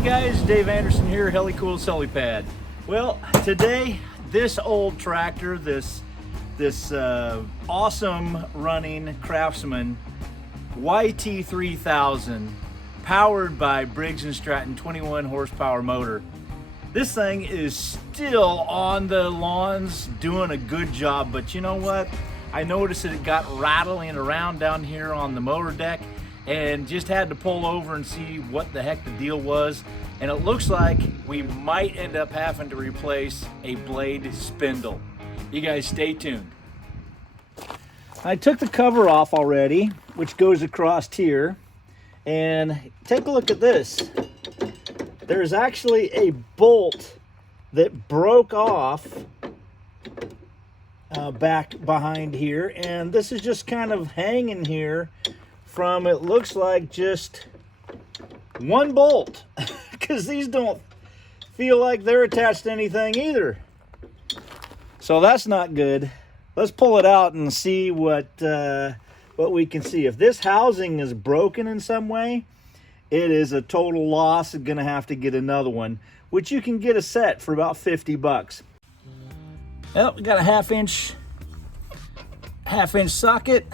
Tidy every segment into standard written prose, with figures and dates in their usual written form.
Hey guys, Dave Anderson here, HELICOOL'S Helipad. Well, today this old tractor, this awesome running Craftsman YT3000, powered by Briggs & Stratton 21 horsepower motor. This thing is still on the lawns doing a good job, but you know what? I noticed that it got rattling around down here on the mower deck and just had to pull over and see what the heck the deal was. And it looks like we might end up having to replace a blade spindle. You guys stay tuned. I took the cover off already, which goes across here, and take a look at this. There's actually a bolt that broke off back behind here, and this is just kind of hanging here from, it looks like, just one bolt, because these don't feel like they're attached to anything either. So that's not good. Let's pull it out and see what we can see. If this housing is broken in some way, it is a total loss. I'm gonna have to get another one, which you can get a set for about 50 bucks. Well, we got a half inch socket.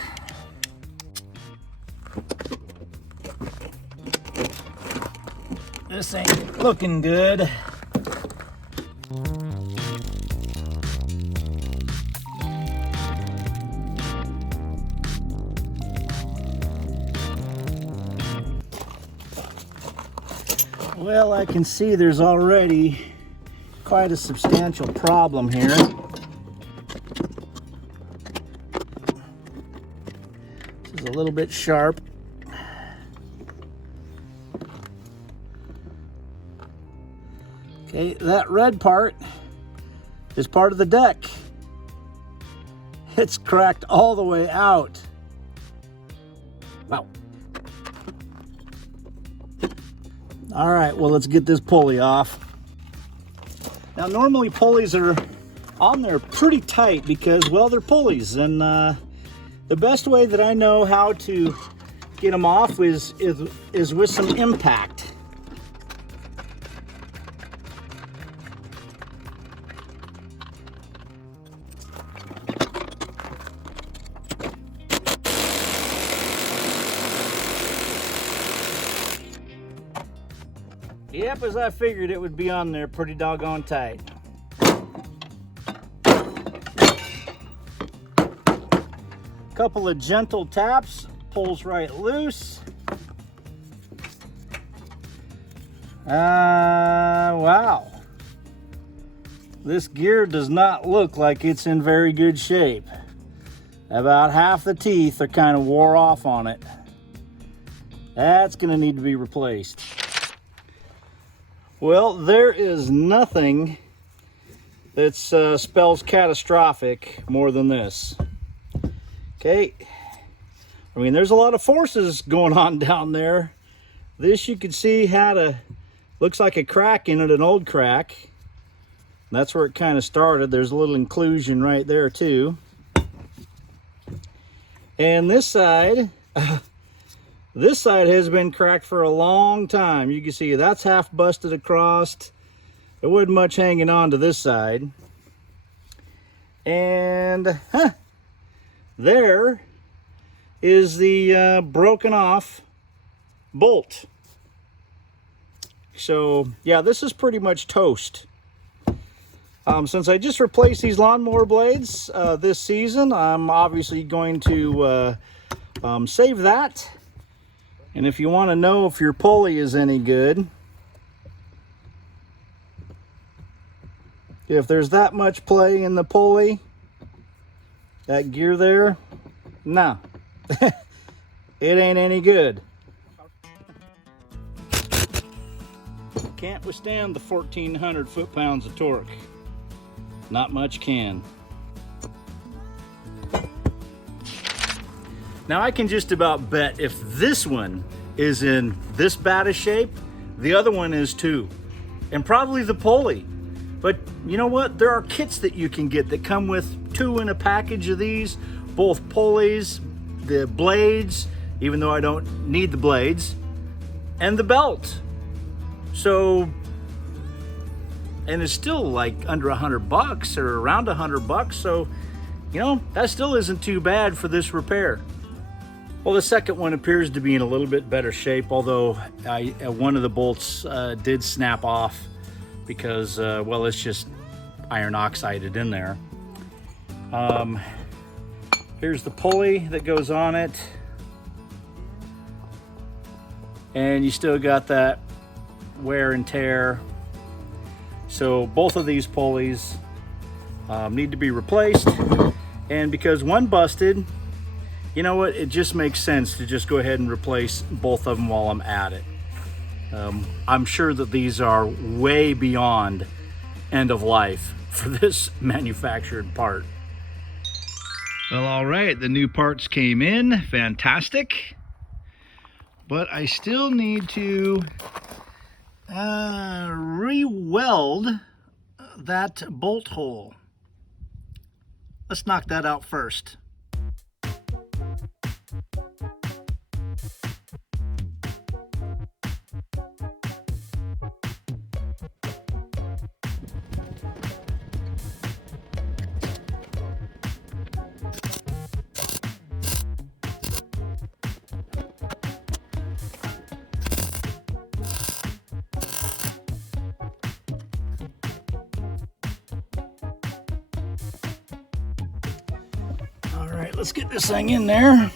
This ain't looking good. Well, I can see there's already quite a substantial problem here. This is a little bit sharp. Okay, that red part is part of the deck. It's cracked all the way out. Wow. All right, well, let's get this pulley off. Now, normally pulleys are on there pretty tight because, well, they're pulleys. And the best way that I know how to get them off is with some impact. Yep, as I figured it would be on there pretty doggone tight. Couple of gentle taps, pulls right loose. Wow. This gear does not look like it's in very good shape. About half the teeth are kind of wore off on it. That's gonna need to be replaced. Well, there is nothing that spells catastrophic more than this. Okay, I mean, there's a lot of forces going on down there. This, you can see, had looks like a crack in it, an old crack. That's where it kind of started. There's a little inclusion right there too. And this side, this side has been cracked for a long time. You can see that's half busted across. There wasn't much hanging on to this side. And there is the broken off bolt. So yeah, this is pretty much toast. Since I just replaced these lawnmower blades this season, I'm obviously going to save that. And if you want to know if your pulley is any good, if there's that much play in the pulley, that gear there, no, it ain't any good. Can't withstand the 1,400 foot-pounds of torque. Not much can. Now, I can just about bet if this one is in this bad a shape, the other one is too. And probably the pulley. But you know what? There are kits that you can get that come with 2 in a package of these, both pulleys, the blades, even though I don't need the blades, and the belt. So, and it's still like under $100 or around $100. So, you know, that still isn't too bad for this repair. Well, the second one appears to be in a little bit better shape, although one of the bolts did snap off because, well, it's just iron oxided in there. Here's the pulley that goes on it. And you still got that wear and tear. So both of these pulleys need to be replaced. And because one busted, you know what, it just makes sense to just go ahead and replace both of them while I'm at it. I'm sure that these are way beyond end of life for this manufactured part. Well, all right, the new parts came in, fantastic. But I still need to re-weld that bolt hole. Let's knock that out first. All right, let's get this thing in there.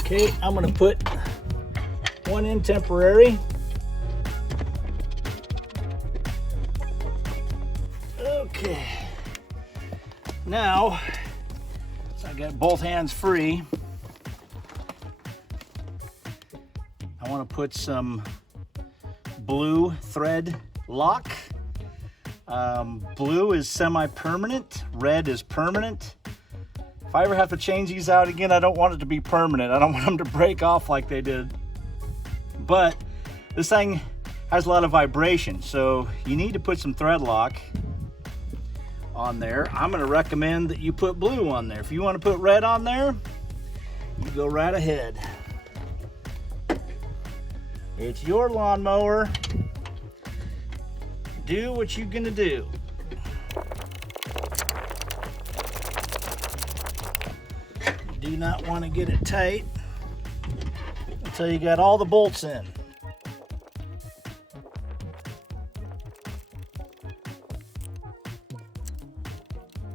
Okay, I'm gonna put one in temporary. Okay, now, so I got both hands free, I wanna put some blue thread lock. Blue is semi-permanent, red is permanent. If I ever have to change these out again, I don't want it to be permanent. I don't want them to break off like they did. But this thing has a lot of vibration, so you need to put some thread lock on there. I'm gonna recommend that you put blue on there. If you want to put red on there, you go right ahead. It's your lawnmower. Do what you're gonna do. You do not want to get it tight until you got all the bolts in.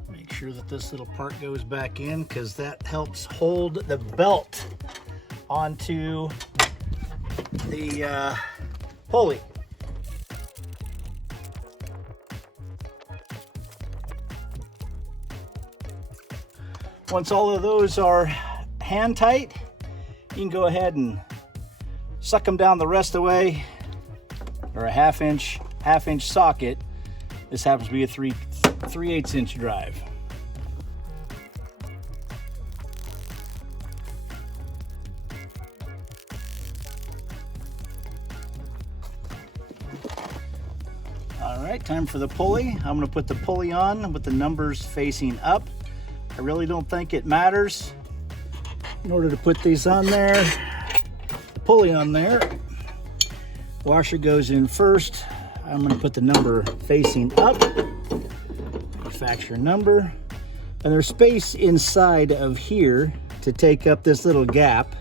Make sure that this little part goes back in because that helps hold the belt onto the pulley. Once all of those are hand tight, you can go ahead and suck them down the rest of the way, or a half inch socket. This happens to be a 3/8 inch drive. All right, time for the pulley. I'm gonna put the pulley on with the numbers facing up. I really don't think it matters. In order to put these on there, the pulley on there, washer goes in first. I'm gonna put the number facing up, manufacturer number, and there's space inside of here to take up this little gap.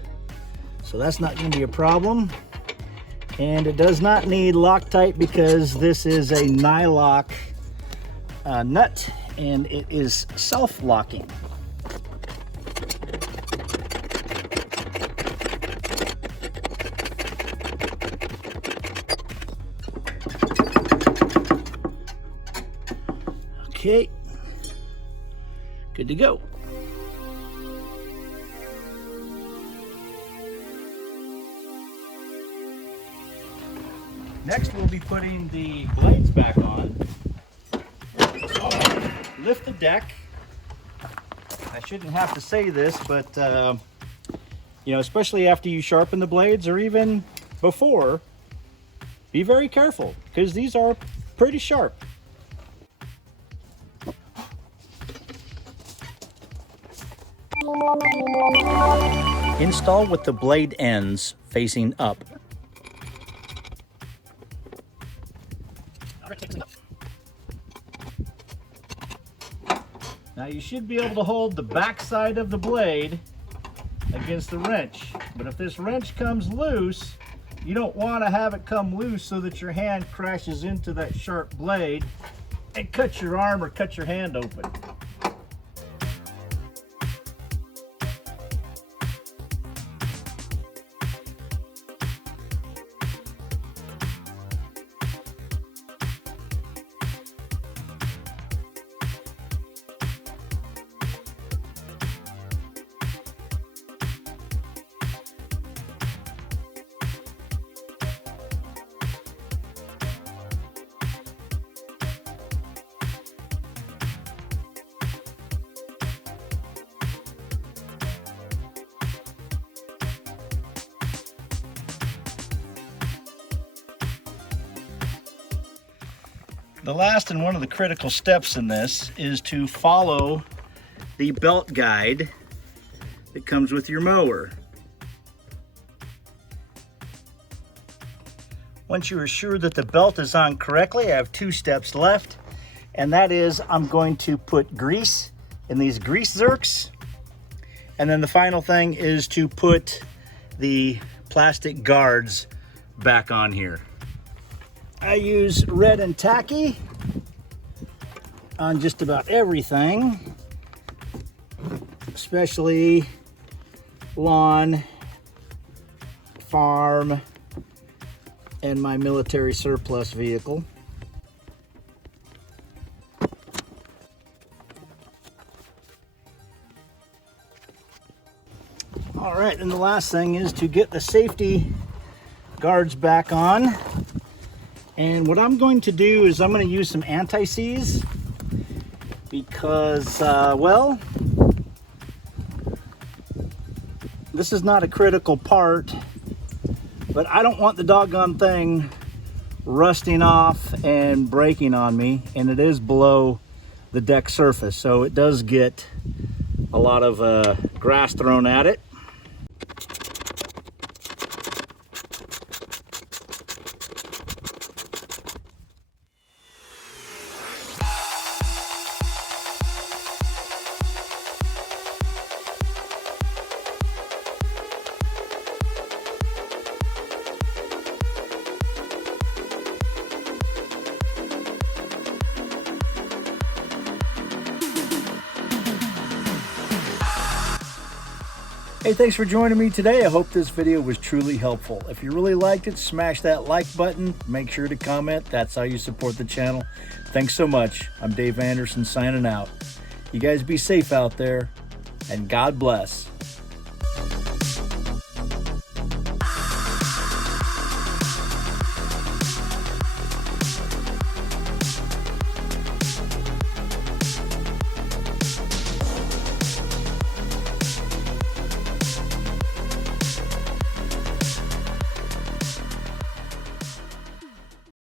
So that's not gonna be a problem. And it does not need Loctite because this is a nylock nut and it is self-locking. Okay, good to go. Next, we'll be putting the blades back on. So, lift the deck. I shouldn't have to say this, but you know, especially after you sharpen the blades or even before, be very careful because these are pretty sharp. Install with the blade ends facing up. Now you should be able to hold the back side of the blade against the wrench, but if this wrench comes loose, you don't want to have it come loose so that your hand crashes into that sharp blade and cut your arm or cut your hand open. The last and one of the critical steps in this is to follow the belt guide that comes with your mower. Once you are sure that the belt is on correctly, I have 2 steps left, and that is I'm going to put grease in these grease zerks, and then the final thing is to put the plastic guards back on here. I use red and tacky on just about everything, especially lawn, farm, and my military surplus vehicle. All right, and the last thing is to get the safety guards back on. And what I'm going to do is I'm going to use some anti-seize because, well, this is not a critical part, but I don't want the doggone thing rusting off and breaking on me, and it is below the deck surface, so it does get a lot of grass thrown at it. Hey, thanks for joining me today. I hope this video was truly helpful. If you really liked it, smash that like button. Make sure to comment. That's how you support the channel. Thanks so much. I'm Dave Anderson signing out. You guys be safe out there, and God bless.